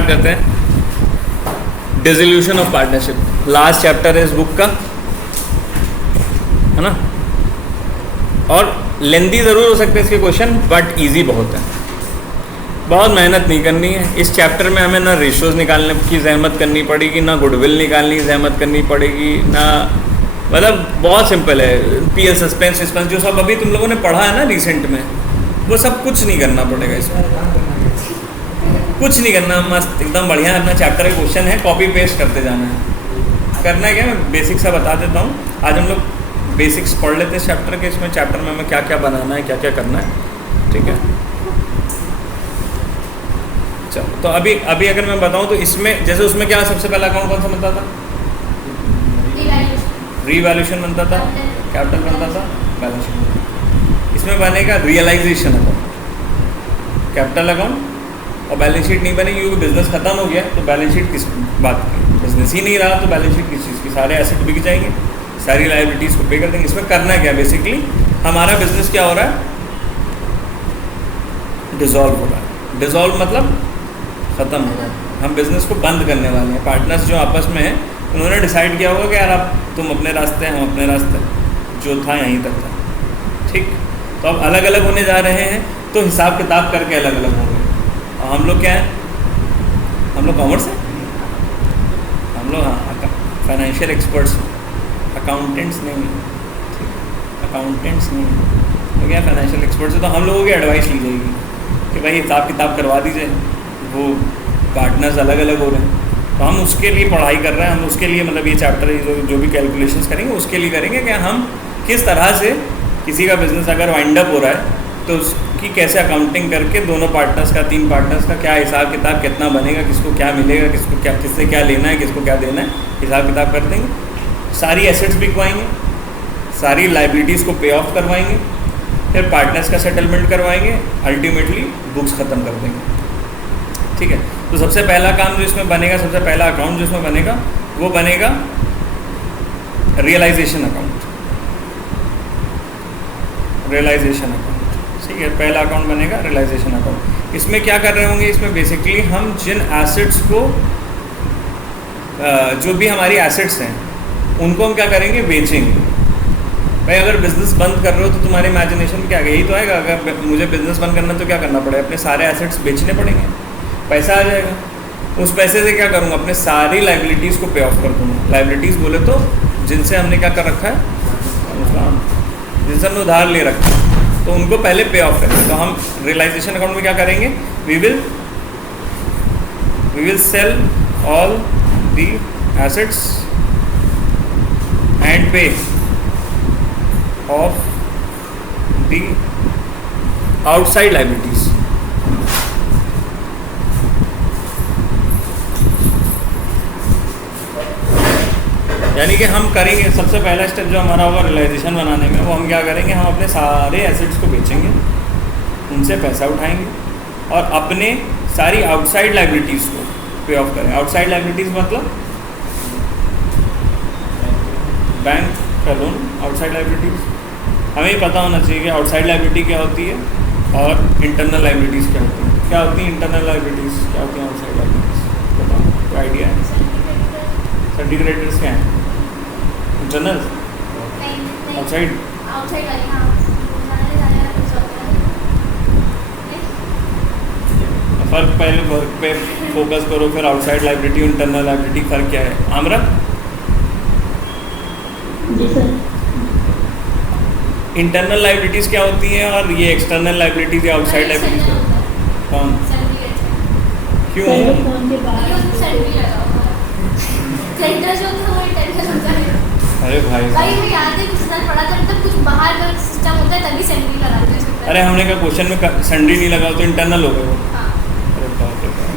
Start करते हैं। Dissolution of partnership last chapter है इस बुक का, है ना। और लेंदी ज़रूर हो सकते हैं इसके क्वेश्चन, बट इजी बहुत है। बहुत मेहनत नहीं करनी है इस चैप्टर में, हमें ना रेशियोज निकालने की जहमत करनी पड़ेगी, ना गुडविल निकालने की जहमत करनी पड़ेगी, ना मतलब बहुत सिंपल है। पीएल सस्पेंस विस्पेंस जो सब अभी तुम लोगों ने पढ़ा है ना रिसेंट में, वो सब कुछ नहीं करना पड़ेगा इसमें, कुछ नहीं करना, मस्त एकदम बढ़िया अपना चैप्टर का क्वेश्चन है, कॉपी पेस्ट करते जाना है। करना है क्या, मैं बेसिक सा बता देता हूँ। आज हम लोग बेसिक्स पढ़ लेते हैं इस चैप्टर के। इसमें चैप्टर में हमें क्या क्या बनाना है, क्या क्या करना है, ठीक है। चलो तो अभी अगर मैं बताऊँ तो इसमें जैसे उसमें क्या सबसे पहला अकाउंट कौन सा बनता था? रीवैल्यूएशन बनता था, कैपिटल बनता था, बैलेंस शीट। इसमें बनेगा रियलाइजेशन अकाउंट, कैपिटल अकाउंट और बैलेंस शीट नहीं बनेगी क्योंकि बिजनेस खत्म हो गया। तो बैलेंस शीट किस बात की, बिजनेस ही नहीं रहा तो बैलेंस शीट किस चीज़ की, सारे एसेट बिक जाएंगे, सारी लायबिलिटीज़ को पे कर देंगे। इसमें करना क्या, बेसिकली हमारा बिजनेस क्या हो रहा है, डिसॉल्व हो रहा है। डिसॉल्व मतलब ख़त्म हो रहा है, हम बिज़नेस को बंद करने वाले हैं। पार्टनर्स जो आपस में हैं उन्होंने डिसाइड किया होगा कि यार अब तुम अपने रास्ते, हम अपने रास्ते, जो था यहीं तक था, ठीक। तो अब अलग अलग होने जा रहे हैं, तो हिसाब किताब करके अलग अलग होंगे। और हम लोग क्या हैं, हम लोग कॉमर्स हैं, हम लोग हाँ फाइनेंशियल एक्सपर्ट्स, अकाउंटेंट्स नहीं, ठीक, अकाउंटेंट्स नहीं, तो क्या फाइनेंशियल एक्सपर्ट्स है। तो हम लोगों की एडवाइस ली जाएगी कि भाई हिसाब किताब करवा दीजिए, वो पार्टनर्स अलग अलग हो रहे हैं, तो हम उसके लिए पढ़ाई कर रहे हैं। हम उसके लिए मतलब ये चैप्टर जो भी कैलकुलेशंस करेंगे उसके लिए करेंगे कि हम किस तरह से किसी का बिजनेस अगर वाइंड अप हो रहा है तो उसकी कैसे अकाउंटिंग करके दोनों पार्टनर्स का, 3 पार्टनर्स का क्या हिसाब किताब, कितना बनेगा, किसको क्या मिलेगा, किसको क्या, किससे क्या लेना है, किसको क्या देना है, हिसाब किताब कर देंगे। सारी एसेट्स बिकवाएंगे, सारी लाइबिलिटीज़ को पे ऑफ करवाएंगे, फिर पार्टनर्स का सेटलमेंट करवाएंगे, अल्टीमेटली बुक्स ख़त्म कर देंगे, ठीक है। तो सबसे पहला काम जो इसमें बनेगा, सबसे पहला अकाउंट जो इसमें बनेगा वो बनेगा रियलाइजेशन अकाउंट, रियलाइजेशन अकाउंट, ठीक है। पहला अकाउंट बनेगा रियलाइजेशन अकाउंट। इसमें क्या कर रहे होंगे, इसमें बेसिकली हम जिन एसेट्स को जो भी हमारी एसेट्स हैं उनको हम क्या करेंगे, बेचेंगे। भाई अगर बिज़नेस बंद कर रहे हो तो तुम्हारे इमेजिनेशन में क्या यही तो आएगा, अगर मुझे बिज़नेस बंद करना तो क्या करना पड़ेगा, अपने सारे एसेट्स बेचने पड़ेंगे, पैसा आ जाएगा। उस पैसे से क्या करूँगा, अपने सारी लाइबिलिटीज़ को पे ऑफ कर दूँगा। लाइबिलिटीज़ बोले तो जिनसे हमने क्या कर रखा है, जिनसे हमने उधार ले रखा है, तो उनको पहले पे ऑफ करेंगे। तो हम रियलाइजेशन अकाउंट में क्या करेंगे, we will sell all the assets and pay off the outside liabilities. यानी कि हम करेंगे, सबसे पहला स्टेप जो हमारा होगा रियलाइजेशन बनाने में, वो हम क्या करेंगे, हम अपने सारे एसेट्स को बेचेंगे, उनसे पैसा उठाएंगे और अपने सारी आउटसाइड लाइबिलिटीज़ को पे ऑफ करेंगे। आउटसाइड लाइबिलिटीज़ मतलब बैंक का लोन, आउटसाइड लाइबिलिटीज़। हमें पता होना चाहिए कि आउटसाइड लाइबिलिटी क्या होती है और इंटरनल लाइबिलिटीज़ क्या होती है। क्या होती है इंटरनल लाइबिलिटीज़, क्या होती है आउटसाइड लाइबिलिटीज़, बताओ, कोई आइडिया है? सर्टिफिकेट क्रेडिटर्स क्या है, इंटरनल, आउटसाइड, फर्क पहले वर्क पे फोकस करो, फिर आउटसाइड लाइबिलिटी, इंटरनल लाइबिलिटी, फर्क क्या है आमरा? जी सर। इंटरनल लाइबिलिटीज़ क्या होती हैं और ये एक्सटर्नल लाइबिलिटीज़ या आउटसाइड लाइबिलिटीज़ कौन, क्यों? अरे भाई याद है कुछ साल पढ़ा था, तब कुछ बाहर का सिस्टम होता है तभी सैलरी लगाते हैं। अरे हमने कहा क्वेश्चन में सैलरी नहीं लगा तो इंटरनल हो गए वो। अरे बाप रे बाप।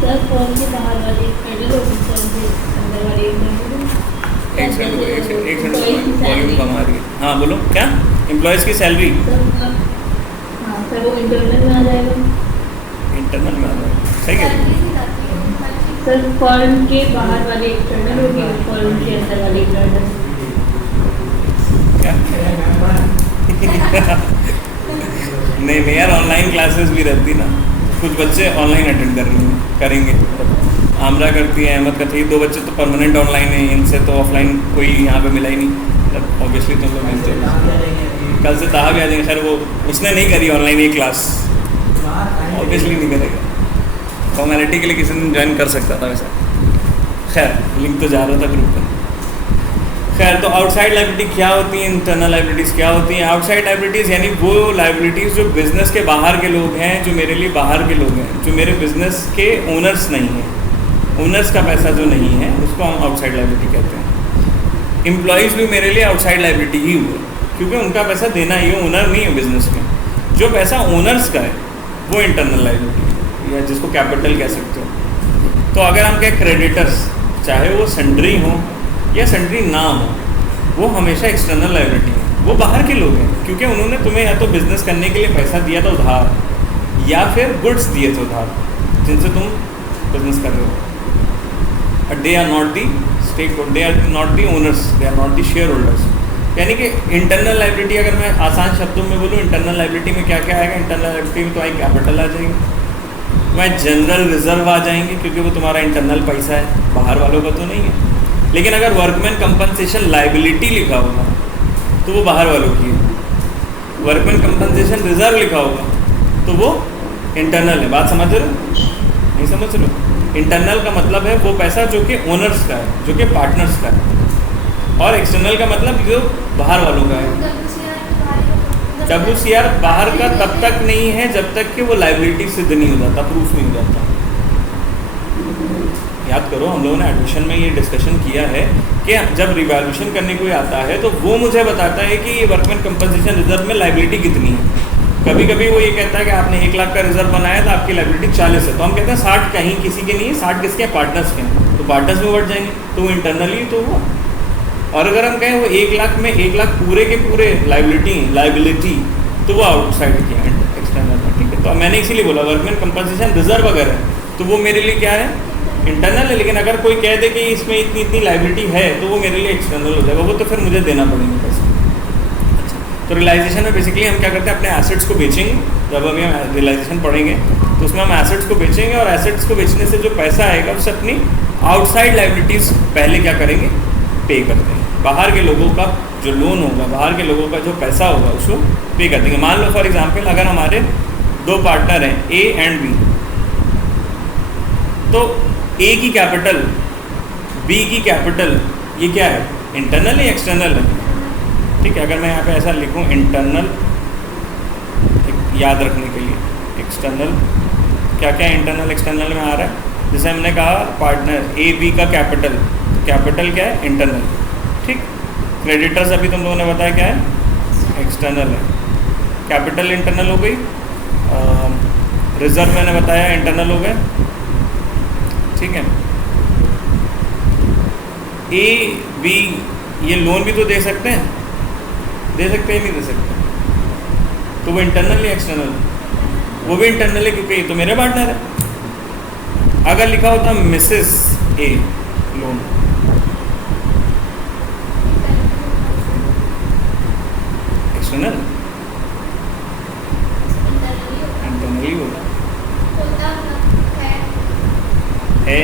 सर फॉर्म के बाहर वाली फेडरल ऑफिसर के अंदर वाली एक सेकंड वॉल्यूम कम आ रही है। हाँ बोलो, क्या एम्प्लॉयज़ की सैलरी? हाँ सर वो इंटरनल में आ जाएगा, इंटरनल में आ जाएगा, सही है। सर फॉर्म के बाहर वाले एक्सटर्नल होगी, फॉर्म के अंदर वाले इंटरनल। नहीं यार, ऑनलाइन क्लासेस भी रहती ना, कुछ बच्चे ऑनलाइन अटेंड करेंगे। आमरा करती है, अहमद करती है, 2 बच्चे तो परमानेंट ऑनलाइन है, इनसे तो ऑफलाइन कोई यहाँ पे मिला ही नहीं, मतलब ऑब्वियसली तुम लोग मिलते हो। कल से ताहा भी आ जाएंगे, खैर वो उसने नहीं करी ऑनलाइन ये क्लास, ऑब्वियसली नहीं करेगा, फॉर्मेलिटी के लिए किसी ने ज्वाइन कर सकता था वैसा। खैर लिंक तो जा रहा था ग्रुप पर। खैर तो आउटसाइड लाइबिलिटी क्या होती हैं, इंटरनल लाइबिलिटीज़ क्या होती हैं? आउटसाइड लाइबिलिटीज़ यानी वो लाइबिलिटीज़ जो बिज़नेस के बाहर के लोग हैं, जो मेरे लिए बाहर के लोग हैं, जो मेरे बिज़नेस के ओनर्स नहीं हैं, ओनर्स का पैसा जो नहीं है उसको हम आउटसाइड लाइबिलिटी कहते हैं। एम्प्लॉयज़ भी मेरे लिए आउटसाइड लाइबिलिटी ही हुए, क्योंकि उनका पैसा देना ही है, ओनर नहीं है बिज़नेस में। जो पैसा ओनर्स का है वो इंटरनल लाइबिलिटी है, या जिसको कैपिटल कह सकते हो। तो अगर हम कहें क्रेडिटर्स, चाहे वो सन्ड्री हो या सन्ड्री ना हो, वो हमेशा एक्सटर्नल लाइबिलिटी है, वो बाहर के लोग हैं, क्योंकि उन्होंने तुम्हें या तो बिज़नेस करने के लिए पैसा दिया था उधार, या फिर गुड्स दिए थे उधार जिनसे तुम बिजनेस कर रहे हो। They are not the stake, they are not the owners, they are not the share holders. यानी कि इंटरनल लाइबिलिटी, अगर मैं आसान शब्दों में बोलूँ, इंटरनल लाइबिलिटी में क्या क्या आएगा? इंटरनल लाइबिलिटी में तुम्हारी कैपिटल आ जाएगी, तुम्हारे जनरल रिजर्व आ जाएंगे, क्योंकि वो तुम्हारा इंटरनल पैसा है, बाहर वालों का तो नहीं है। लेकिन अगर वर्कमैन कंपनसेशन लाइबिलिटी लिखा होगा तो वो बाहर वालों की है, वर्कमैन कंपनसेशन रिजर्व लिखा होगा तो वो इंटरनल है। बात समझ रहे हो? नहीं समझ रहे हो? इंटरनल का मतलब है वो पैसा जो कि ओनर्स का है, जो कि पार्टनर्स का है, और एक्सटर्नल का मतलब जो बाहर वालों का है। WCR बाहर का तब तक नहीं है जब तक कि वो लाइबिलिटी सिद्ध नहीं हो जाता, प्रूफ नहीं हो जाता। याद करो, हम लोगों ने एडमिशन में ये डिस्कशन किया है कि जब रिवैल्यूएशन करने कोई आता है तो वो मुझे बताता है कि ये वर्कमैन कंपनसेशन रिजर्व में लाइबिलिटी कितनी है। कभी कभी वो ये कहता है कि आपने 1 लाख का रिजर्व बनाया तो आपकी लाइबिलिटी 40 है, तो हम कहते हैं 60 कहीं किसी के नहीं है, 60 किसके? पार्टनर्स के हैं, तो पार्टनर्स में बढ़ जाएंगे, तो वो इंटरनली तो हुआ। और अगर हम कहें वो 1 लाख में 1 लाख पूरे के पूरे लाइबिलिटी, तो वो आउटसाइड की है, एक्सटर्नल है। ठीक है, तो मैंने इसीलिए बोला वर्कमैन कंपनसेशन रिजर्व अगर है तो वो मेरे लिए क्या है? इंटरनल है। लेकिन अगर कोई कह दे कि इसमें इतनी इतनी लाइबिलिटी है तो वो मेरे लिए एक्सटर्नल हो जाएगा, वो तो फिर मुझे देना पड़ेगा पैसा। अच्छा, तो रियलाइजेशन में बेसिकली हम क्या करते हैं? अपने एसेट्स को बेचेंगे। जब अभी हम रियलाइजेशन पढ़ेंगे तो उसमें हम एसेट्स को बेचेंगे, और एसेट्स को बेचने से जो पैसा आएगा उससे अपनी आउटसाइड लाइबिलिटीज़ पहले क्या करेंगे? पे कर देंगे। बाहर के लोगों का जो लोन होगा, बाहर के लोगों का जो पैसा होगा उसको पे कर देंगे। मान लो फॉर एग्जाम्पल अगर हमारे 2 पार्टनर हैं A एंड B, तो A की कैपिटल, B की कैपिटल, ये क्या है? इंटरनल या एक्सटर्नल है? ठीक है, अगर मैं यहाँ पे ऐसा लिखूँ इंटरनल, याद रखने के लिए, एक्सटर्नल क्या क्या इंटरनल एक्सटर्नल में आ रहा है? जैसे हमने कहा पार्टनर A B का कैपिटल, कैपिटल क्या है? इंटरनल। ठीक, क्रेडिटर्स अभी तुम लोगों ने बताया क्या है? एक्सटर्नल है। कैपिटल इंटरनल हो गई, रिजर्व मैंने बताया इंटरनल हो गए। ठीक है, A B ये लोन भी तो दे सकते हैं, दे सकते हैं नहीं दे सकते, तो वो इंटरनल या एक्सटर्नल? वो भी इंटरनल है क्योंकि ये तो मेरे पार्टनर है। अगर लिखा होता Mrs A loan, external internally होगा है,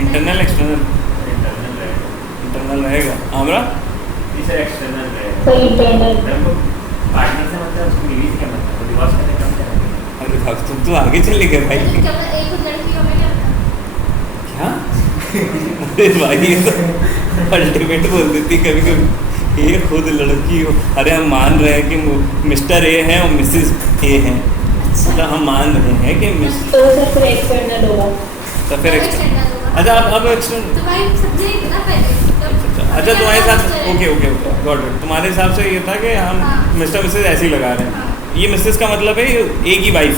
इंटरनल एक्सटर्नल इंटरनल रहेगा। आमरा इसे एक्सटर्नल रहेगा। तो इंटरनल पार्टनर से मतलब उसको रिलीज क्या मतलब? वो डिवोर्स करने का क्या है? अरे भाग, तुम तो आगे चले गए भाई। क्या? अरे भाई ये तो अल्टीमेट बोल देती कभी कभी, ये खुद लड़की हो। अरे हम मान रहे हैं कि मिस्टर ए है और मिसेस ए है, मतलब हम मान रहे हैं कि मिस, तो सर फिर एक्सटर्नल होगा। तो फिर एक्सटर्नल। अच्छा अब एक्सटर्नल, तो भाई समझे ना पहले। अच्छा तुम्हारे हिसाब, okay okay okay got it. तुम्हारे हिसाब से ये था कि हम मिस्टर मिसेस ऐसे ही लगा रहे हैं। ये मिसेस का मतलब है ए की वाइफ,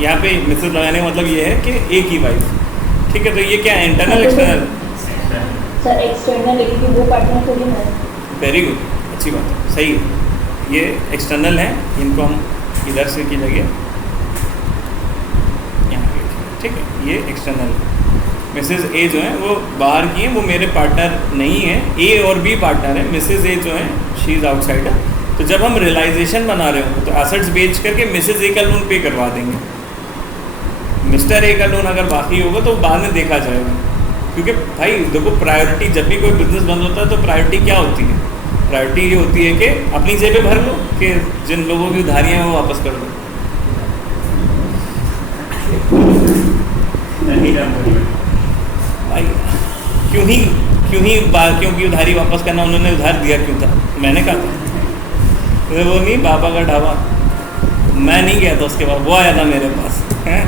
यहाँ पे मिसेस लगाने का मतलब ये है कि ए की वाइफ। ठीक है, तो ये क्या है? Internal external? सर एक्सटर्नल है क्योंकि वो पार्टनर थोड़ी ना है। वेरी गुड, अच्छी बात है, सही है। ये एक्सटर्नल है, इनको हम इधर से की जगह यहाँ पे, ठीक है, ये एक्सटर्नल है। मिसेस ए जो है वो बाहर की हैं, वो मेरे पार्टनर नहीं है। ए और बी पार्टनर है, मिसेस ए जो है शी इज़ आउटसाइडर, तो जब हम रियलाइजेशन बना रहे हो तो एसेट्स बेच करके मिसेज ए का लोन पे करवा देंगे, मिस्टर ए का लोन अगर बाकी होगा तो बाद में देखा जाएगा। क्योंकि भाई देखो, प्रायोरिटी जब भी कोई बिजनेस बंद होता है तो प्रायोरिटी क्या होती है? प्रायोरिटी ये होती है कि अपनी जेबें भर लो, कि जिन लोगों की उधारियाँ हैं वो वापस कर दो। भाई क्योंकि उधारी वापस करना, उन्होंने उधार दिया क्यों था? मैंने कहा था वो नहीं, बाबा का ढाबा, मैं नहीं गया था उसके बाद, वो आया था मेरे पास हैं।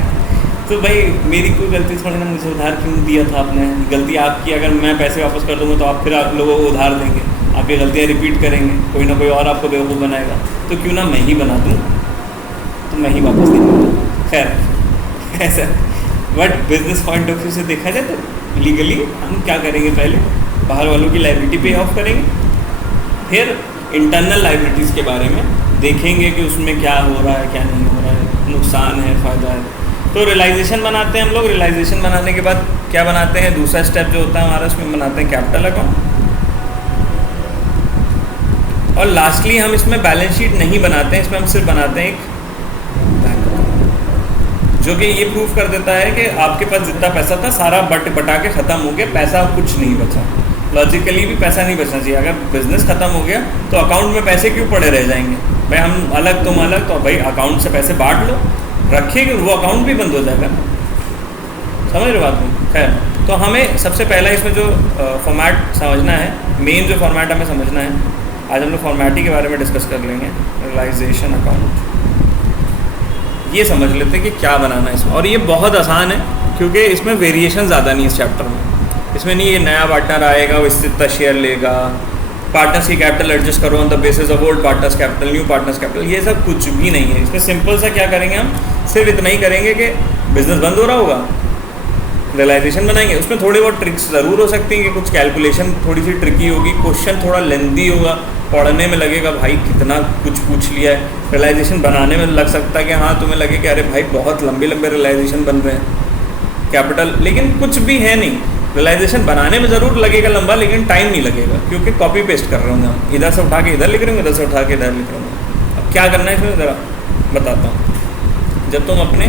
तो भाई मेरी कोई गलती थोड़ी ना, मुझे उधार क्यों दिया था आपने? गलती आपकी, अगर मैं पैसे वापस कर दूँगा तो आप फिर आप लोगों को उधार देंगे, आप ये गलतियाँ रिपीट करेंगे, कोई ना कोई और आपको बेवकूफ़ बनाएगा। तो क्यों ना मैं ही बना दूँ, तो मैं ही वापस नहीं दूँगा। खैर ऐसा, but business point of view से देखा जाए तो लीगली हम क्या करेंगे? पहले बाहर वालों की लाइबिलिटी पे ऑफ करेंगे, फिर इंटरनल लाइबिलिटीज़ के बारे में देखेंगे कि उसमें क्या हो रहा है, क्या नहीं हो रहा है, नुकसान है, फ़ायदा है। तो रियलाइजेशन बनाते हैं हम लोग। रियलाइजेशन बनाने के बाद क्या बनाते हैं? दूसरा स्टेप जो होता है हमारा, उसमें बनाते हैं कैपिटल अकाउंट। और लास्टली हम इसमें बैलेंस शीट नहीं बनाते हैं, इसमें हम सिर्फ बनाते हैं एक बैंक अकाउंट, जो कि ये प्रूफ कर देता है कि आपके पास जितना पैसा था सारा बटा के ख़त्म हो गया, पैसा कुछ नहीं बचा। लॉजिकली भी पैसा नहीं बचना चाहिए। अगर बिजनेस ख़त्म हो गया तो अकाउंट में पैसे क्यों पड़े रह जाएंगे? भाई हम अलग तुम अलग, तो भाई अकाउंट से पैसे बांट लो, रखेंगे वो अकाउंट भी बंद हो जाएगा। समझ रहे बात में? खैर, तो हमें सबसे पहला इसमें जो फॉर्मेट समझना है, मेन जो फॉर्मेट हमें समझना है, आज हम लोग फॉर्मेटिंग के बारे में डिस्कस कर लेंगे। रियलाइजेशन अकाउंट, ये समझ लेते हैं कि क्या बनाना है इसमें। और ये बहुत आसान है क्योंकि इसमें वेरिएशन ज़्यादा नहीं है इस चैप्टर में। इसमें नहीं ये नया पार्टनर आएगा वो इससे इतना शेयर लेगा, पार्टनर्स की कैपिटल एडजस्ट करो on the basis of old partners capital, new partners capital, ये सब कुछ भी नहीं है। इसमें सिंपल सा क्या करेंगे, हम सिर्फ इतना ही करेंगे कि बिजनेस बंद हो रहा होगा, रियलाइजेशन बनाएंगे। उसमें थोड़ी बहुत ट्रिक्स ज़रूर हो सकती हैं कि कुछ कैलकुलेशन थोड़ी सी ट्रिकी होगी, क्वेश्चन थोड़ा लेंदी होगा, पढ़ने में लगेगा भाई कितना कुछ पूछ लिया है। रियलाइजेशन बनाने में लग सकता है कि हाँ तुम्हें लगे कि अरे भाई बहुत लंबे लंबे रियलाइजेशन बन रहे हैं कैपिटल, लेकिन कुछ भी है नहीं। रियलाइजेशन बनाने में ज़रूर लगेगा लंबा, लेकिन टाइम नहीं लगेगा क्योंकि कॉपी पेस्ट कर रहे होंगे हम, इधर से उठा के इधर लिख रहे होंगे, इधर से उठा के इधर लिख रहे होंगे। अब क्या करना है इसमें ज़रा बताता हूँ। जब तुम अपने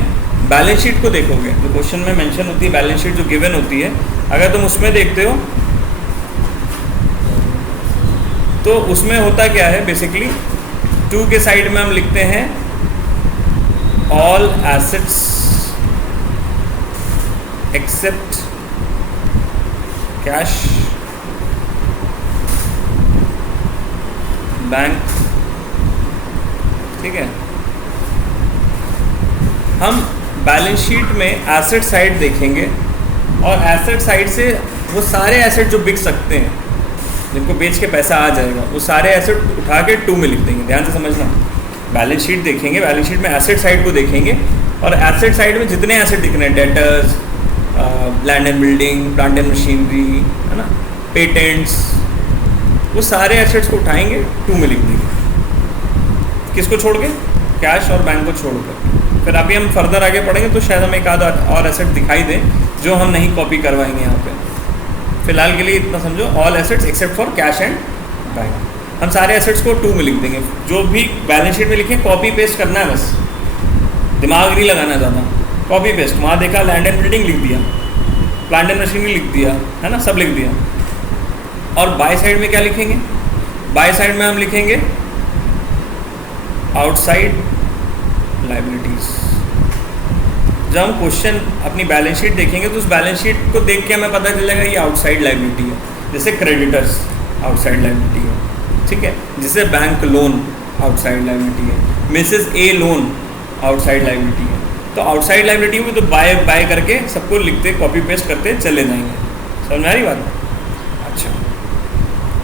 बैलेंस शीट को देखोगे, जो क्वेश्चन में मेंशन होती है बैलेंस शीट जो गिवन होती है, अगर तुम उसमें देखते हो तो उसमें होता क्या है बेसिकली, 2 के साइड में हम लिखते हैं all assets except cash bank, ठीक है। हम बैलेंस शीट में एसेट साइड देखेंगे और एसेट साइड से वो सारे एसेट जो बिक सकते हैं, जिनको बेच के पैसा आ जाएगा, वो सारे एसेट उठा के 2 में लिख देंगे। ध्यान से समझना, बैलेंस शीट देखेंगे, बैलेंस शीट में एसेट साइड को देखेंगे और एसेट साइड में जितने एसेट दिख रहे हैं, debtors, land and building, plant and machinery, है ना, पेटेंट्स, वो सारे एसेट्स को उठाएंगे 2 में लिख देंगे। किसको छोड़ के? कैश और बैंक को छोड़कर। फिर अभी हम फर्दर आगे पढ़ेंगे तो शायद हमें एक आधा और एसेट दिखाई दे जो हम नहीं कॉपी करवाएंगे यहाँ पे। फिलहाल के लिए इतना समझो, all assets except for cash and bank. हम सारे एसेट्स को 2 में लिख देंगे। जो भी बैलेंस शीट में लिखे कॉपी पेस्ट करना है, बस दिमाग नहीं लगाना ज़्यादा, कॉपी पेस्ट। वहाँ देखा लैंड एंड बिल्डिंग लिख दिया, प्लांट एंड मशीनरी लिख दिया, है ना, सब लिख दिया। और बाय साइड में क्या लिखेंगे? बाय साइड में हम लिखेंगे आउटसाइड लाइबिलिटीज़। जब हम क्वेश्चन अपनी बैलेंस शीट देखेंगे तो उस बैलेंस शीट को देख के हमें पता चलेगा ये आउटसाइड लाइबिलिटी है। जैसे क्रेडिटर्स आउटसाइड लाइबिलिटी है, ठीक है। जैसे बैंक लोन आउटसाइड लाइबिलिटी है, Mrs A loan outside liability है। तो आउटसाइड लाइबिलिटी हुई तो बाय करके सबको लिखते, कॉपी पेस्ट करते चले जाएंगे। समझ में आ रही बात? अच्छा,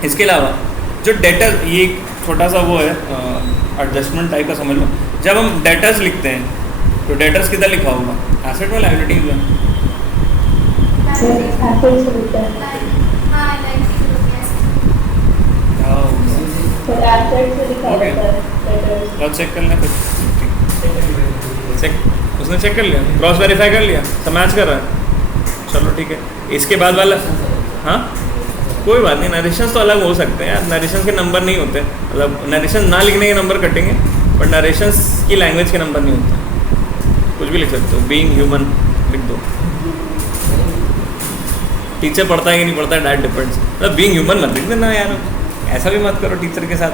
इसके अलावा जो डेटर, ये एक छोटा सा वो है एडजस्टमेंट टाइप का समझ लो। जब हम डेटर्स लिखते हैं तो डेटर्स किधर लिखा होगा? एसेट में लायबिलिटी में? चेक कर लें फिर, चेक, उसने चेक कर लिया, क्रॉस वेरीफाई कर लिया, सब मैच कर रहा है, चलो ठीक है। इसके बाद वाला, हाँ कोई बात नहीं, नरेशन तो अलग हो सकते हैं यार, नरेशन के नंबर नहीं होते, मतलब नरेशन ना लिखने के नंबर कटेंगे, बट नरेशन की लैंग्वेज के नंबर नहीं होते। कुछ भी लिख सकते हो, बीइंग ह्यूमन लिख दो। टीचर पढ़ता है कि नहीं पढ़ता है डैट डिपेंड्स, मतलब बीइंग ह्यूमन मत लिख देना यार, ऐसा भी मत करो टीचर के साथ।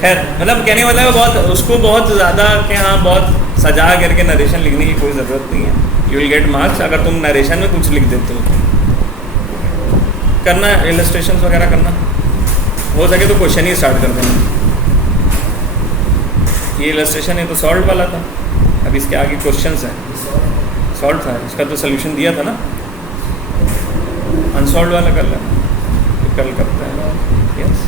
खैर मतलब कहने वाला है बहुत उसको बहुत ज़्यादा कि हाँ बहुत सजा करके नरेशन लिखने की कोई ज़रूरत नहीं है। यू विल गेट मार्क्स अगर तुम नरेशन में कुछ लिख देते हो। करना इलस्ट्रेशन वगैरह करना हो सके तो क्वेश्चन ही स्टार्ट कर देना। ये इलस्ट्रेशन है तो सॉल्व वाला था, अब इसके आगे क्वेश्चंस हैं। सॉल्व था, इसका तो सोल्यूशन दिया था ना, अनसॉल्व वाला कर लेना, कल करते हैं। यस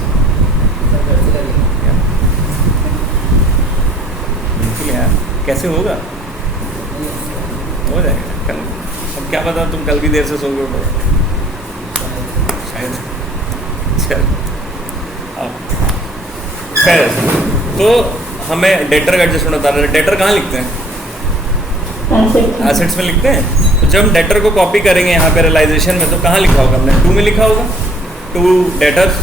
बिल्कुल यार, कैसे होगा, हो जाएगा कल। अब क्या पता तुम कल भी देर से सोगे उठो शायद। चल खैर, तो हमें डेटर का एडजस्टमेंट बता रहे हैं। डेटर कहाँ लिखते हैं? एसेट्स में लिखते हैं। तो जब हम डेटर को कॉपी करेंगे यहाँ पे रियलाइजेशन में, तो कहाँ लिखा होगा हमने? टू में लिखा होगा, टू डेटर्स।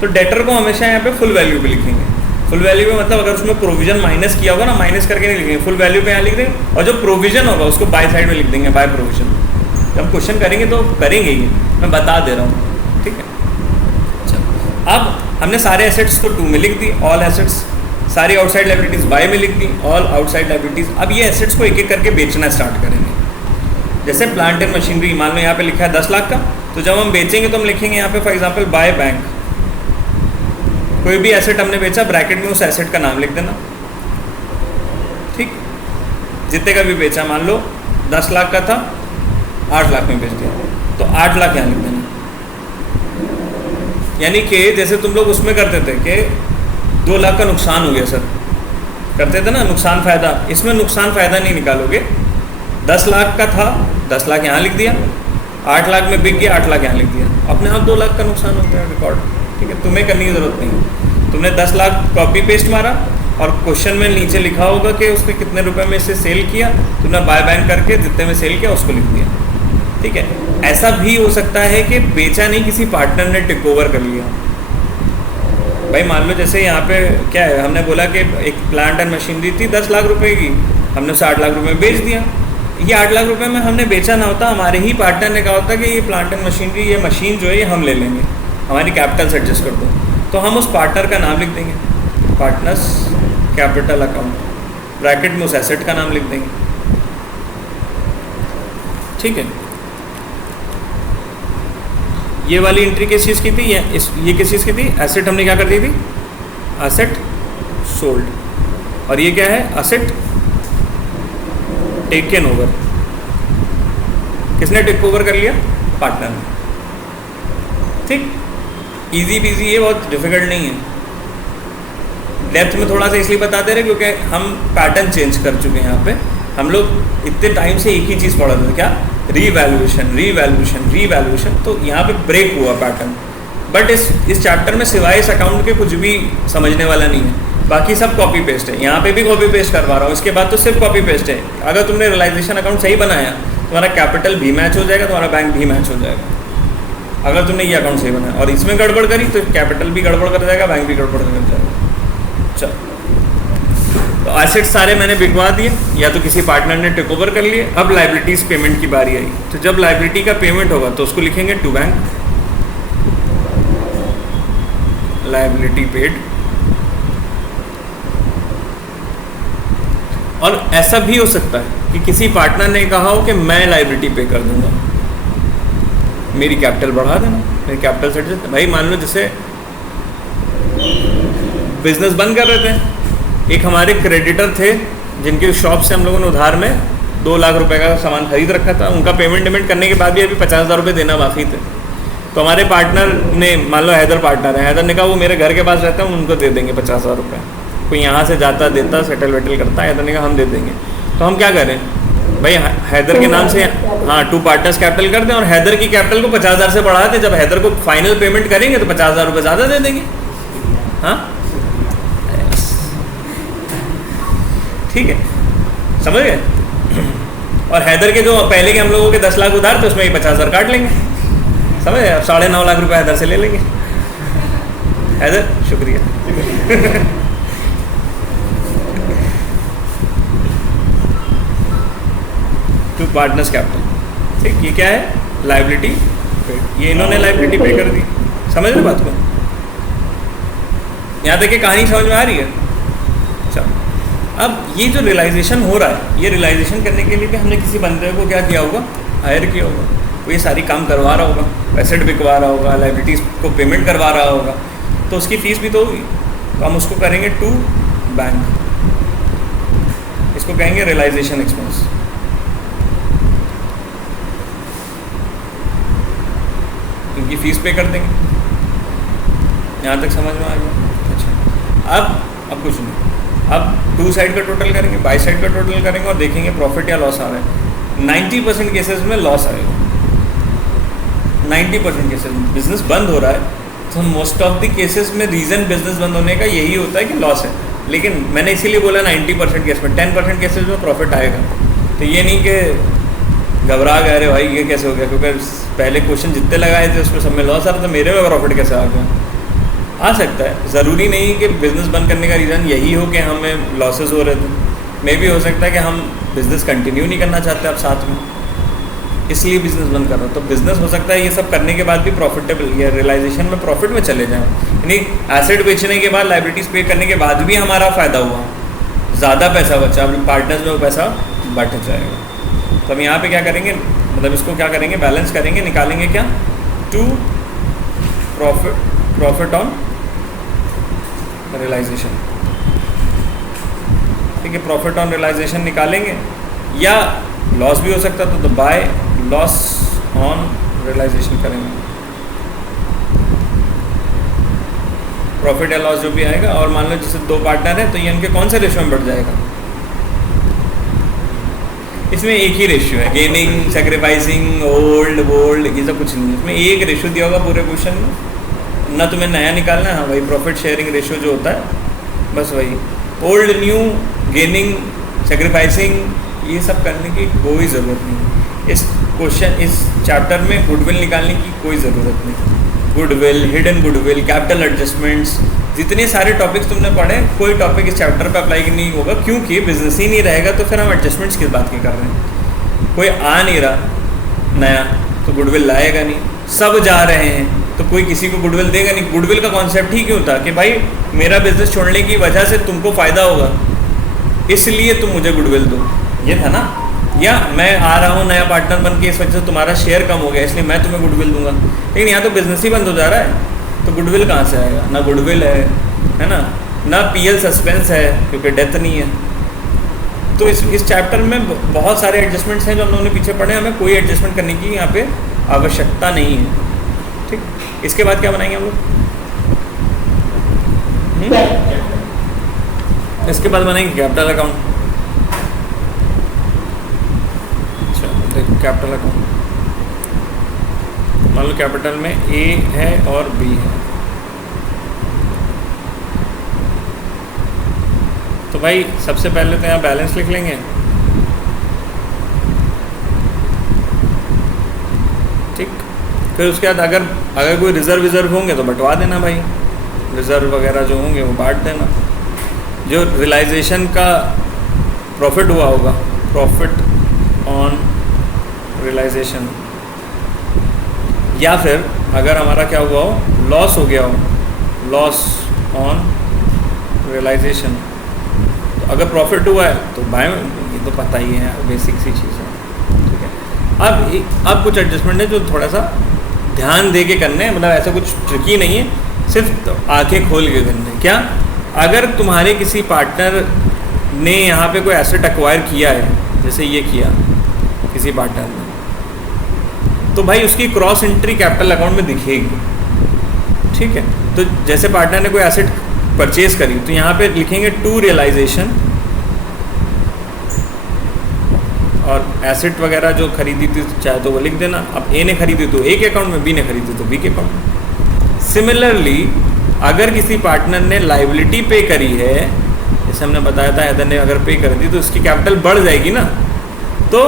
तो डेटर को हमेशा यहाँ पे फुल वैल्यू पे लिखेंगे। फुल वैल्यू पे मतलब अगर उसमें प्रोविजन माइनस किया होगा ना, माइनस करके नहीं लिखेंगे, फुल वैल्यू पे यहाँ लिख देंगे, और जो प्रोविजन होगा उसको बाय साइड में लिख देंगे, बाय प्रोविजन। जब क्वेश्चन करेंगे तो करेंगे ही, मैं बता दे रहा हूँ, ठीक है। चलो अब हमने सारे एसेट्स को टू में लिख दी, ऑल एसेट्स। सारी आउटसाइड लायबिलिटीज़ बाय में लिख दी, ऑल आउटसाइड लायबिलिटीज़। अब ये एसेट्स को एक एक करके बेचना स्टार्ट करेंगे। जैसे प्लांट एंड मशीनरी, मान लो यहाँ पे लिखा है 10 लाख का, तो जब हम बेचेंगे तो हम लिखेंगे यहाँ पे फॉर एग्जांपल बाय बैंक। कोई भी एसेट हमने बेचा, ब्रैकेट में उस एसेट का नाम लिख देना, ठीक। जितने का भी बेचा, मान लो 10 लाख का था, 8 लाख में बेच दिया, तो 8 लाख यहाँ लिख देना। यानी कि जैसे तुम लोग उसमें करते थे कि 2 लाख का नुकसान हो गया सर, करते थे ना नुकसान फ़ायदा, इसमें नुकसान फ़ायदा नहीं निकालोगे। 10 लाख का था, 10 लाख यहाँ लिख दिया, 8 लाख में बिक गया, 8 लाख यहाँ लिख दिया, अपने आप 2 लाख का नुकसान होता है रिकॉर्ड, ठीक है। तुम्हें करने की ज़रूरत नहीं, तुमने 10 लाख कॉपी पेस्ट मारा और क्वेश्चन में नीचे लिखा होगा कि उसने कितने रुपए में इसे सेल किया, तुमने बाय बैंक करके जितने में सेल किया उसको लिख दिया, ठीक है। ऐसा भी हो सकता है कि बेचा नहीं, किसी पार्टनर ने टेक ओवर कर लिया। भाई मान लो जैसे यहाँ पे क्या है, हमने बोला कि एक प्लांट एंड मशीनरी थी 10 लाख रुपए की, हमने उसे 8 लाख रुपए में बेच दिया। ये 8 लाख रुपए में हमने बेचा ना होता, हमारे ही पार्टनर ने कहा होता कि ये प्लांट एंड मशीनरी, ये मशीन जो है ये हम ले लेंगे, हमारी कैपिटल से एडजस्ट कर दो, तो हम उस पार्टनर का नाम लिख देंगे, पार्टनर्स कैपिटल अकाउंट, ब्रैकेट में उस एसेट का नाम लिख देंगे, ठीक है। ये वाली एंट्री किस चीज़ की थी? ये किस चीज़ की थी? एसेट हमने क्या कर दी थी? Asset sold. और ये क्या है? Asset taken over. किसने टेक ओवर कर लिया? पार्टनर ने, ठीक। इजी पीजी, ये बहुत डिफिकल्ट नहीं है। डेप्थ में थोड़ा सा इसलिए बताते रहे क्योंकि हम पैटर्न चेंज कर चुके हैं। यहाँ पे हम लोग इतने टाइम से एक ही चीज़ पढ़ रहे थे, क्या? Revaluation, revaluation, revaluation. तो यहाँ पे ब्रेक हुआ पैटर्न। बट इस चैप्टर में सिवाय इस अकाउंट के कुछ भी समझने वाला नहीं है, बाकी सब कॉपी पेस्ट है। यहाँ पे भी कॉपी पेस्ट करवा रहा हूँ, इसके बाद तो सिर्फ कॉपी पेस्ट है। अगर तुमने रियलाइजेशन अकाउंट सही बनाया, तुम्हारा कैपिटल भी मैच हो जाएगा, तुम्हारा बैंक भी मैच हो जाएगा। अगर तुमने ये अकाउंट सही बनाया और इसमें गड़बड़ करी तो कैपिटल भी गड़बड़ कर जाएगा, बैंक भी गड़बड़ कर जाएगा। चलो, तो एसेट्स सारे मैंने बिकवा दिए, या तो किसी पार्टनर ने टेक ओवर कर लिए। अब लायबिलिटीज़ पेमेंट की बारी आई, तो जब लायबिलिटी का पेमेंट होगा तो उसको लिखेंगे टू बैंक, लायबिलिटी पेड। और ऐसा भी हो सकता है कि किसी पार्टनर ने कहा हो कि मैं लायबिलिटी पे कर दूंगा, मेरी कैपिटल बढ़ा देना, मेरी कैपिटल सेट जाता। भाई मान लो जैसे बिजनेस बंद कर रहे थे, एक हमारे क्रेडिटर थे जिनके शॉप से हम लोगों ने उधार में 2 लाख रुपए का सामान खरीद रखा था, उनका पेमेंट करने के बाद भी अभी 50,000 रुपये देना बाकी थे। तो हमारे पार्टनर ने, मान लो हैदर पार्टनर है, हैदर ने कहा वो मेरे घर के पास रहता है, उनको दे देंगे 50,000 रुपये। कोई यहाँ से जाता देता सेटल वेटल करता है, हैदर ने कहा हम दे देंगे। तो हम क्या करें भाई, हैदर के नाम से हाँ 2 पार्टनर्स कैपिटल कर दें और हैदर की कैपिटल को 50,000 से बढ़ा दें। जब हैदर को फाइनल पेमेंट करेंगे तो 50,000 रुपये ज़्यादा दे देंगे। हाँ ठीक है, समझ गए। और हैदर के जो पहले के हम लोगों के 10 लाख उधार थे उसमें ये 50,000 काट लेंगे। समझ रहे? अब 9.5 लाख रुपए हैदर से ले लेंगे। हैदर शुक्रिया। टू पार्टनर्स कैपिटल, ठीक, ये क्या है? Liability paid. ये इन्होंने लाइबिलिटी पे कर दी। समझ रहे बात को? यहाँ तक ये कहानी समझ में आ रही है? अच्छा, अब ये जो रियलाइजेशन हो रहा है, ये रियलाइजेशन करने के लिए भी हमने किसी बंदे को क्या किया होगा? हायर किया होगा। वो ये सारी काम करवा रहा होगा, एसेट बिकवा रहा होगा, लाइबिलिटीज़ को पेमेंट करवा रहा होगा, तो उसकी फ़ीस भी तो होगी। तो हम उसको करेंगे टू बैंक, इसको कहेंगे रियलाइजेशन एक्सपेंस। इनकी फ़ीस पे कर देंगे। यहाँ तक समझ में आ गया? अच्छा, अब कुछ नहीं, अब टू साइड का टोटल करेंगे, बाई साइड का टोटल करेंगे और देखेंगे प्रॉफिट या लॉस आ रहा है। 90% केसेस में लॉस आएगा। 90% केसेस में बिजनेस बंद हो रहा है, तो मोस्ट ऑफ द केसेस में रीज़न बिजनेस बंद होने का यही होता है कि लॉस है। लेकिन मैंने इसीलिए बोला 90% केस में, 10% केसेस में प्रॉफिट आएगा। तो ये नहीं कि घबरा गए अरे भाई ये कैसे हो गया, क्योंकि पहले क्वेश्चन जितने लगाए थे उसमें सब में लॉस आ रहा था, मेरे में प्रॉफिट कैसे आ गया? आ सकता है, ज़रूरी नहीं कि बिज़नेस बंद करने का रीज़न यही हो कि हमें लॉसेस हो रहे थे। मे भी हो सकता है कि हम बिज़नेस कंटिन्यू नहीं करना चाहते अब साथ में, इसलिए बिज़नेस बंद कर रहा हूँ। तो बिज़नेस हो सकता है ये सब करने के बाद भी प्रॉफिटेबल या रियलाइजेशन में प्रॉफिट में चले जाएँ, यानी एसेट बेचने के बाद, लाइबिलिटीज़ पे करने के बाद भी हमारा फ़ायदा हुआ, ज़्यादा पैसा बचा, पार्टनर्स में वो पैसा बट जाएगा। तो हम यहाँ पे क्या करेंगे, मतलब इसको क्या करेंगे? बैलेंस करेंगे, निकालेंगे क्या? टू प्रॉफिट ऑन रियलाइजेशन, ठीक है? प्रॉफिट ऑन रियलाइजेशन निकालेंगे, या लॉस भी हो सकता था तो बाय लॉस ऑन रियलाइजेशन करेंगे। प्रॉफिट या लॉस जो भी आएगा, और मान लो जैसे 2 पार्टनर हैं तो ये इनके कौन से रेशियो में बढ़ जाएगा? इसमें एक ही रेशियो है, गेनिंग, सेक्रीफाइसिंग, ओल्ड वोल्ड, ये सब कुछ नहीं है। इसमें एक रेशियो दिया होगा पूरे क्वेश्चन में, ना तुम्हें नया निकालना है। हाँ वही प्रॉफिट शेयरिंग रेशियो जो होता है, बस वही। ओल्ड न्यू, गेनिंग, सेक्रीफाइसिंग, ये सब करने की कोई ज़रूरत नहीं। इस चैप्टर में गुडविल निकालने की कोई ज़रूरत नहीं। Goodwill, hidden goodwill, capital adjustments, जितने सारे टॉपिक्स तुमने पढ़े, कोई टॉपिक इस चैप्टर पे अप्लाई नहीं होगा, क्योंकि बिजनेस ही नहीं रहेगा तो फिर हम एडजस्टमेंट्स किस बात की कर रहे हैं? कोई आ नहीं रहा नया तो गुडविल लाएगा नहीं, सब जा रहे हैं तो कोई किसी को गुडविल देगा नहीं। गुडविल का कॉन्सेप्ट ही क्यों था कि भाई मेरा बिजनेस छोड़ने की वजह से तुमको फ़ायदा होगा, इसलिए तुम मुझे गुडविल दो, ये था ना। या मैं आ रहा हूँ नया पार्टनर बन के, इस वजह से तुम्हारा शेयर कम हो गया इसलिए मैं तुम्हें गुडविल दूंगा। लेकिन यहाँ तो बिजनेस ही बंद हो जा रहा है, तो गुडविल कहाँ से आएगा? ना गुडविल है ना, ना पीएल सस्पेंस है क्योंकि डेथ नहीं है। तो इस चैप्टर में बहुत सारे एडजस्टमेंट्स हैं जो हम लोगों ने पीछे पढ़े, हमें कोई एडजस्टमेंट करने की यहाँ पे आवश्यकता नहीं है, ठीक। इसके बाद क्या बनाएंगे हम लोग? इसके बाद बनाएंगे कैपिटल अकाउंट। अच्छा देखो कैपिटल अकाउंट, मान लो कैपिटल में ए है और बी है, तो भाई सबसे पहले तो यहाँ बैलेंस लिख लेंगे, ठीक। फिर उसके बाद अगर कोई रिज़र्व होंगे तो बंटवा देना भाई, रिज़र्व वगैरह जो होंगे वो बांट देना। जो रियलाइजेशन का प्रॉफिट हुआ होगा, प्रॉफिट ऑन रियलाइजेशन, या फिर अगर हमारा क्या हुआ हो, लॉस हो गया हो, लॉस ऑन रियलाइजेशन। तो अगर प्रॉफिट हुआ है तो बाय, ये तो पता ही है, बेसिक सी चीज़ है, ठीक है। अब कुछ एडजस्टमेंट है जो थोड़ा सा ध्यान दे के करने हैं, मतलब ऐसा कुछ ट्रिकी नहीं है, सिर्फ आंखें खोल के करने हैं। क्या? अगर तुम्हारे किसी पार्टनर ने यहाँ पे कोई एसेट एक्वायर किया है, जैसे ये किया किसी पार्टनर ने, तो भाई उसकी क्रॉस एंट्री कैपिटल अकाउंट में दिखेगी, ठीक है। तो जैसे पार्टनर ने कोई एसेट परचेज करी तो यहाँ पे लिखेंगे टू रियलाइजेशन, और एसेट वगैरह जो खरीदी थी चाहे तो वो लिख देना। अब ए ने खरीदी तो ए के अकाउंट में, बी ने खरीदी तो बी के अकाउंट में। सिमिलरली अगर किसी पार्टनर ने लाइबिलिटी पे करी है, जैसे हमने बताया था हैदर ने अगर पे कर दी तो उसकी कैपिटल बढ़ जाएगी ना, तो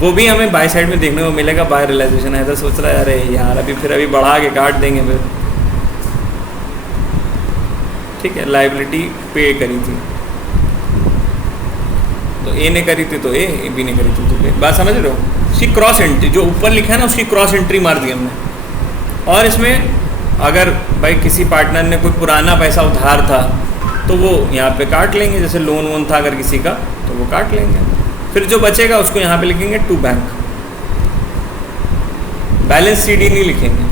वो भी हमें बाय साइड में देखने को मिलेगा, बाय रियलाइजेशन है तो सोच रहा है अरे यार अभी बढ़ा के काट देंगे फिर। ठीक है, लाइबिलिटी पे करी थी तो ए ने करी थी तो ए बी ने करी थी तो बी। बात समझ रहे हो? उसकी क्रॉस एंट्री जो ऊपर लिखा है ना उसकी क्रॉस एंट्री मार दी हमने। और इसमें अगर भाई किसी पार्टनर ने कोई पुराना पैसा उधार था तो वो यहाँ पे काट लेंगे, जैसे लोन वोन था अगर किसी का तो वो काट लेंगे। फिर जो बचेगा उसको यहाँ पे लिखेंगे टू बैंक। बैलेंस शीट ही नहीं लिखेंगे।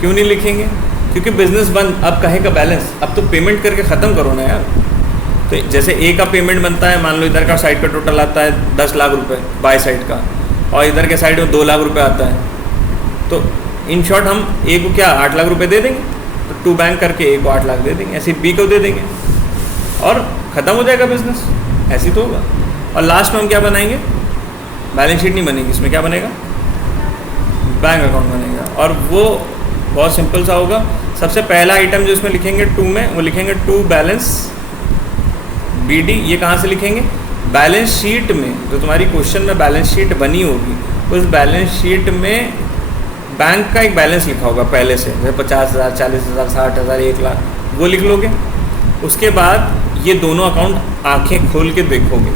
क्यों नहीं लिखेंगे? क्योंकि बिजनेस बंद, अब कहे का बैलेंस, अब तो पेमेंट करके ख़त्म करो ना यार। तो जैसे ए का पेमेंट बनता है, मान लो इधर का साइड का टोटल आता है 10 लाख रुपए बाय साइड का, और इधर के साइड में 2 लाख रुपए आता है, तो इन शॉर्ट हम ए को क्या 8 लाख रुपए दे देंगे, तो टू बैंक करके ए को 8 लाख दे देंगे, ऐसे बी को दे देंगे और ख़त्म हो जाएगा बिजनेस। ऐसे तो होगा। और लास्ट में हम क्या बनाएंगे? बैलेंस शीट नहीं बनेगी, इसमें क्या बनेगा? बैंक अकाउंट बनेगा। और वो बहुत सिंपल सा होगा। सबसे पहला आइटम जो इसमें लिखेंगे टू में, वो लिखेंगे टू बैलेंस BD। ये कहाँ से लिखेंगे? बैलेंस शीट में। जो तुम्हारी क्वेश्चन में बैलेंस शीट बनी होगी उस बैलेंस शीट में बैंक का एक बैलेंस लिखा होगा पहले से, जैसे 50,000, 40,000, 60,000, 1 लाख, वो लिख लोगे। उसके बाद ये दोनों अकाउंट आंखें खोल के देखोगे।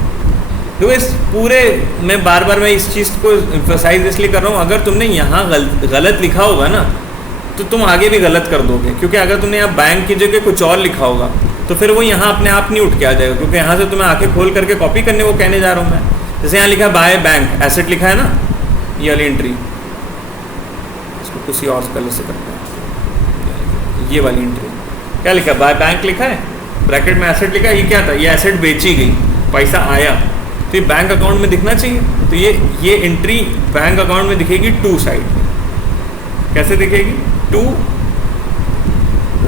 तो इस पूरे मैं बार बार मैं इस चीज़ को एम्फसाइज इसलिए कर रहा हूँ, अगर तुमने यहाँ गलत लिखा होगा ना तो तुम आगे भी गलत कर दोगे। क्योंकि अगर तुमने यहाँ बैंक की जगह कुछ और लिखा होगा तो फिर वो यहाँ अपने आप नहीं उठ के आ जाएगा, क्योंकि यहाँ से तुम्हें आंखें खोल करके कॉपी करने को कहने जा रहा हूँ मैं। जैसे यहाँ लिखा है बाय बैंक, एसेट लिखा है ना, ये वाली एंट्री, इसको किसी और कलर से करते हैं। ये वाली एंट्री क्या लिखा है? बाय बैंक लिखा है, ब्रैकेट में एसेट लिखा है। ये क्या था? ये एसेट बेची गई, पैसा आया, तो ये बैंक अकाउंट में दिखना चाहिए। तो ये एंट्री बैंक अकाउंट में दिखेगी टू साइड। कैसे दिखेगी? टू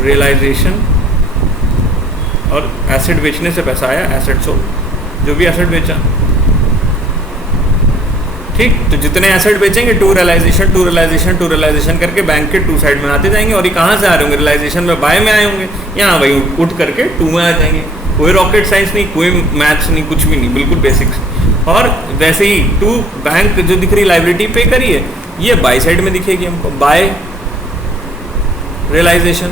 रियलाइजेशन, और एसेट बेचने से पैसा आया, एसेट सोल्ड, जो भी एसेट बेचा। ठीक, तो जितने एसेट बेचेंगे to realization to realization to realization करके बैंक के टू साइड में आते जाएंगे। और ये कहाँ से आ रहे होंगे? रियलाइजेशन में बाय में आए होंगे, यहाँ भाई उठ करके टू में आ जाएंगे। कोई रॉकेट साइंस नहीं, कोई मैथ्स नहीं, कुछ भी नहीं, बिल्कुल बेसिक्स। और वैसे ही टू बैंक जो दिख रही लाइबिलिटी पे करी है, ये बाय साइड में दिखेगी हमको, बाय रियलाइजेशन।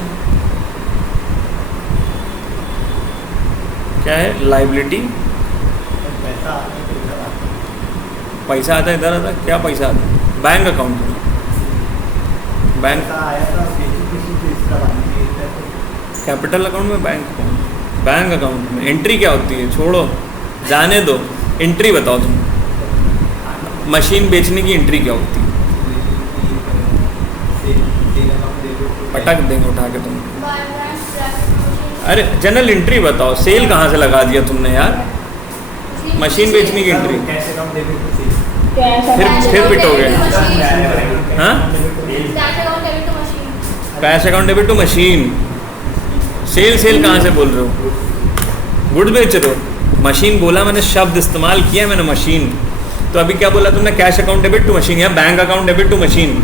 क्या है? लाइबिलिटी। पैसा आता है इधर आता है, क्या पैसा आता है? बैंक अकाउंट में, बैंक कैपिटल अकाउंट में, बैंक अकाउंट में। एंट्री क्या होती है? छोड़ो, जाने दो, एंट्री बताओ तुम। मशीन बेचने की एंट्री क्या होती है? पटक देंगे उठा के तुम। अरे जनरल एंट्री बताओ। सेल कहाँ से लगा दिया तुमने यार? मशीन बेचने की एंट्री, फिर पिटोगे। हाँ, cash account debit to machine. Sale कहाँ से बोल रहे हो? गुड बेच रहे हो। मशीन बोला मैंने, शब्द इस्तेमाल किया मैंने, मशीन। तो अभी क्या बोला तुमने? Cash account debit to machine या bank account debit to machine.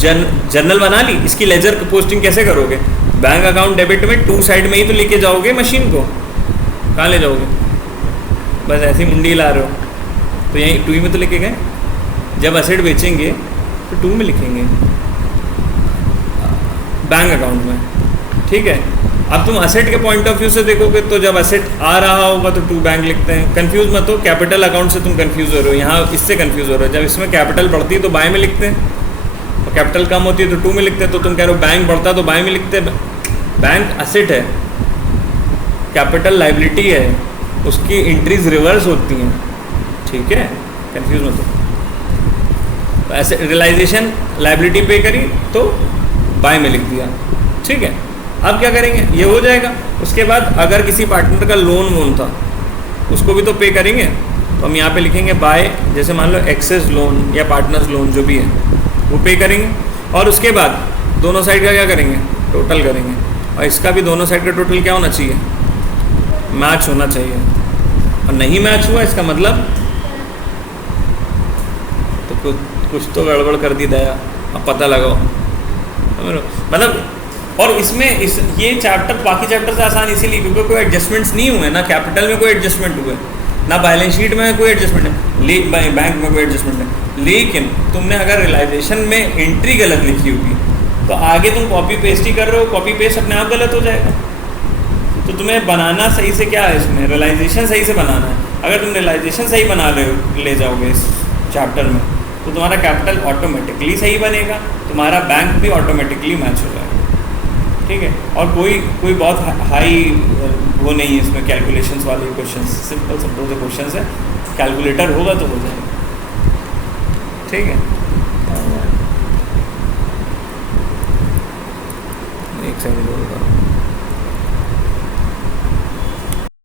Journal बना ली। इसकी लेजर पोस्टिंग कैसे करोगे? बैंक अकाउंट डेबिट में टू साइड में ही तो लेके जाओगे मशीन को, कहाँ ले जाओगे? बस ऐसी मुंडी ला रहे हो। तो यहीं टू ही में तो लेके गए। जब एसेट बेचेंगे तो टू में लिखेंगे, बैंक अकाउंट में। ठीक है, अब तुम एसेट के पॉइंट ऑफ व्यू से देखोगे तो जब एसेट आ रहा होगा तो टू बैंक लिखते हैं। कंफ्यूज मत हो, कैपिटल अकाउंट से तुम कंफ्यूज हो रहे हो, यहाँ इससे कंफ्यूज हो रहे हो। जब इसमें कैपिटल बढ़ती है तो बाय में लिखते हैं, और कैपिटल कम होती है तो टू में लिखते हैं। तो तुम कह रहे हो बैंक बढ़ता तो बाय में लिखते हैं। बैंक एसेट है, कैपिटल लाइबिलिटी है, उसकी एंट्रीज रिवर्स होती हैं। ठीक है, कंफ्यूज मत हो। तो ऐसे रियलाइजेशन लाइबिलिटी पे करी तो बाय में लिख दिया। ठीक है, अब क्या करेंगे? ये हो जाएगा। उसके बाद अगर किसी पार्टनर का लोन वोन था उसको भी तो पे करेंगे, तो हम यहाँ पे लिखेंगे बाय। जैसे मान लो एक्सेस लोन या पार्टनर्स लोन जो भी है वो पे करेंगे। और उसके बाद दोनों साइड का क्या करेंगे? टोटल करेंगे। और इसका भी दोनों साइड का टोटल क्या होना चाहिए? मैच होना चाहिए। और नहीं मैच हुआ इसका मतलब तो कुछ तो गड़बड़ कर दी दया। अब पता लगाओ, मतलब। और इसमें ये चैप्टर बाकी चैप्टर से आसान इसीलिए क्योंकि कोई एडजस्टमेंट्स नहीं हुए ना। कैपिटल में कोई एडजस्टमेंट हुए, ना बैलेंस शीट में कोई एडजस्टमेंट है, बैंक में कोई एडजस्टमेंट है। लेकिन तुमने अगर रियलाइजेशन में एंट्री गलत लिखी होगी तो आगे तुम कॉपी पेस्ट ही कर रहे हो, कॉपी पेस्ट अपने आप गलत हो जाएगा। तो तुम्हें बनाना सही से क्या है, इसमें रियलाइजेशन सही से बनाना है। अगर तुम रियलाइजेशन सही बना ले जाओगे इस चैप्टर में तो तुम्हारा कैपिटल ऑटोमेटिकली सही बनेगा, तुम्हारा बैंक भी ऑटोमेटिकली मैच हो जाएगा। ठीक है, और कोई बहुत हाई वो नहीं है इसमें कैलकुलेशंस वाले क्वेश्चंस, सिंपल सिंपल से क्वेश्चंस है, कैलकुलेटर होगा तो हो जाएगा। ठीक है, एक सेकंड